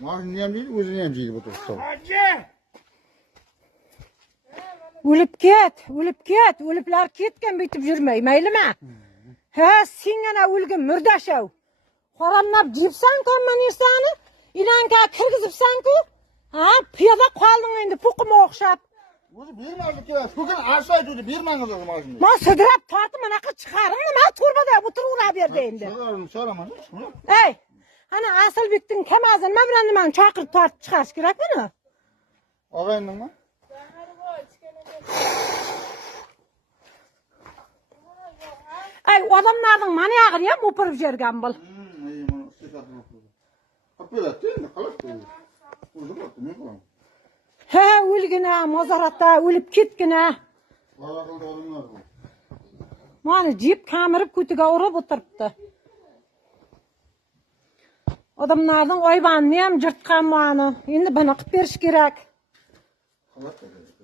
Maaşını hem değil, özünü hem değil bu turşu. Ölüp ket. Ölüpler ketken bitip yürmey, meyli mi? He, sen gana ölgün mürdaşav. Koramlap cipsan konman insanı, inanka kırgızıpsan ku, ha, piyada kaldın endi pukuma okşap. Özü bir maaşı keres, bugün aşağı dedi, bir maaşı o maaşını. Ma sıdırap tartım anaka çıkarın, ma turbada buturula berdi endi. Soramaz. Ey, hani asıl bittin kemazın, ma birandiman çakır tart çıkarış gerek mi? Ağayının mı? Ey, adamların manyağı ya mupırıp jergen bul. İyi, bunu sıkatını okudu. Kapıyla değil mi? Kalıp değil. Uzun baktı, ne koyalım? He, ölgüne, mozaratta, ölüp ketgine. Varakılda olanlar bu. Mani jip kamirip kütüge urup oturuptu. Adamlardan oybanını hem jırtkan mani. Endi bana qıp beriş gerek. Kalıp da değil.